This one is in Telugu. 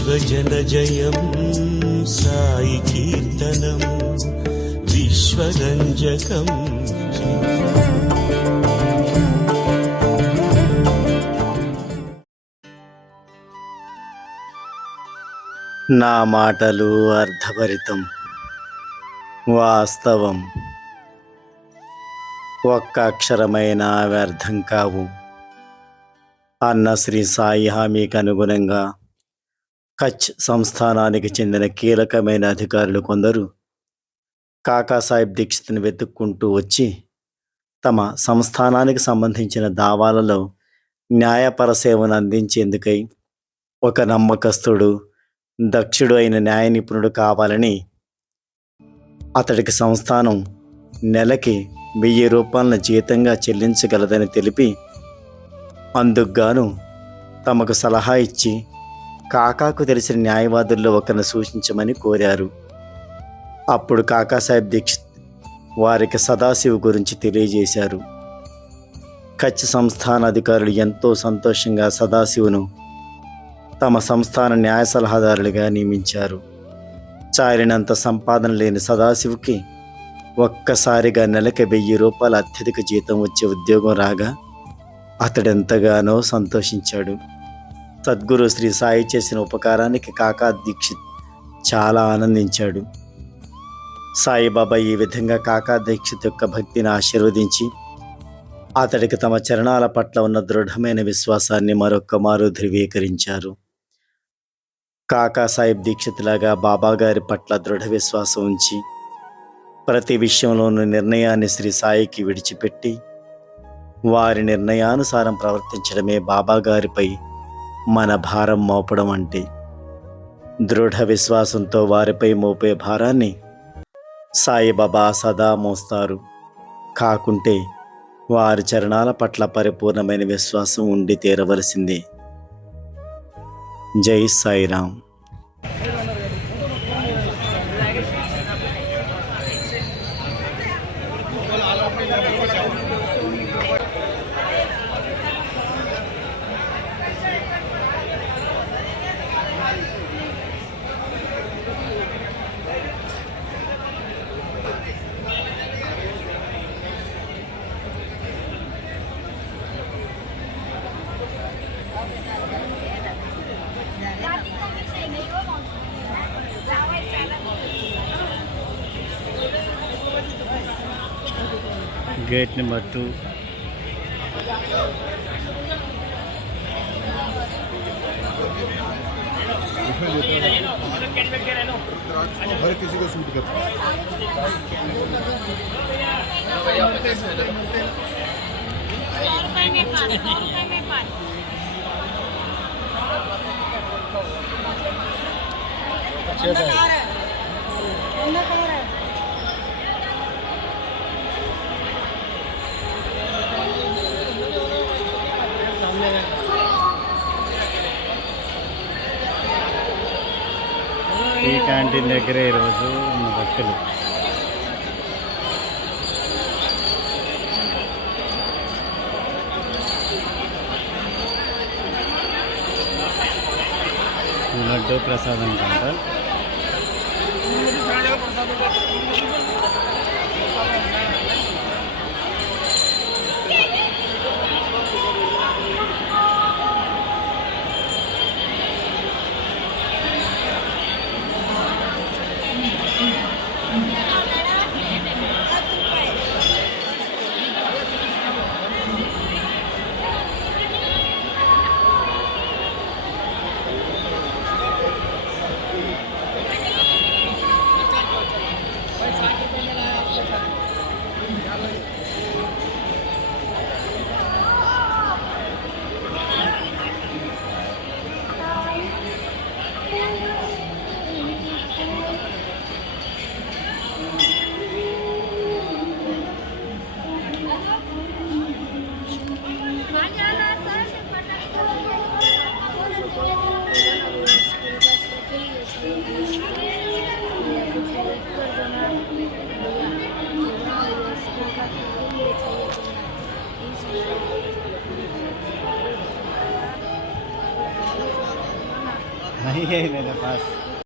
విశ్వజనజయం సాయి కీర్తనం విశ్వరంజకం. నా మాటలు అర్థభరితం, వాస్తవం. ఒక్క అక్షరమైన వ్యర్థం కావు అన్న శ్రీ సాయి హామీకి అనుగుణంగా కచ్ సంస్థానానికి చెందిన కీలకమైన అధికారులు కొందరు కాకాసాహెబ్ దీక్షిత్ని వెతుక్కుంటూ వచ్చి తమ సంస్థానానికి సంబంధించిన దావాలలో న్యాయపర సేవను అందించేందుకై ఒక నమ్మకస్తుడు, దక్షుడు అయిన న్యాయ నిపుణుడు కావాలని అతడికి సంస్థానం నెలకి 1000 రూపాయలను జీతంగా చెల్లించగలదని తెలిపి అందుకుగాను తమకు సలహా ఇచ్చి కాకాకు తెలిసిన న్యాయవాదుల్లో ఒకరిని సూచించమని కోరారు. అప్పుడు కాకాసాహెబ్ దీక్షిత్ వారికి సదాశివ్ గురించి తెలియజేశారు. కచ్ సంస్థాన అధికారులు ఎంతో సంతోషంగా సదాశివును తమ సంస్థాన న్యాయ సలహాదారులుగా నియమించారు. చాలినంత సంపాదన లేని సదాశివుకి ఒక్కసారిగా నెలకి 1000 రూపాయల అత్యధిక జీతం వచ్చే ఉద్యోగం రాగా అతడెంతగానో సంతోషించాడు. సద్గురు శ్రీ సాయి చేసిన ఉపకారానికి కాకా దీక్షిత్ చాలా ఆనందించాడు. సాయిబాబా ఈ విధంగా కాకా దీక్షిత్ యొక్క భక్తిని ఆశీర్వదించి అతడికి తమ చరణాల పట్ల ఉన్న దృఢమైన విశ్వాసాన్ని మరొక్కమారు ధృవీకరించారు. కాకాసాహెబ్ దీక్షిత్ లాగా బాబాగారి పట్ల దృఢ విశ్వాసం ఉంచి ప్రతి విషయంలోనూ నిర్ణయాన్ని శ్రీ సాయికి విడిచిపెట్టి వారి నిర్ణయానుసారం ప్రవర్తించడమే బాబాగారిపై మన భారం మోపడం అంటే. దృఢ విశ్వాసంతో వారిపై మోపే భారాన్ని సాయిబాబా సదా మోస్తారు. కాకుంటే వారి చరణాల పట్ల పరిపూర్ణమైన విశ్వాసం ఉండి తీరవలసిందే. జై సాయిరామ్. Gate number 2. हर किसी को सूट करता है। ఈ క్యాంటీన్ దగ్గరే ఈరోజు ఉన్న భక్తులు లడ్డు ప్రసాదం కౌంటర్. नहीं है मेरे पास।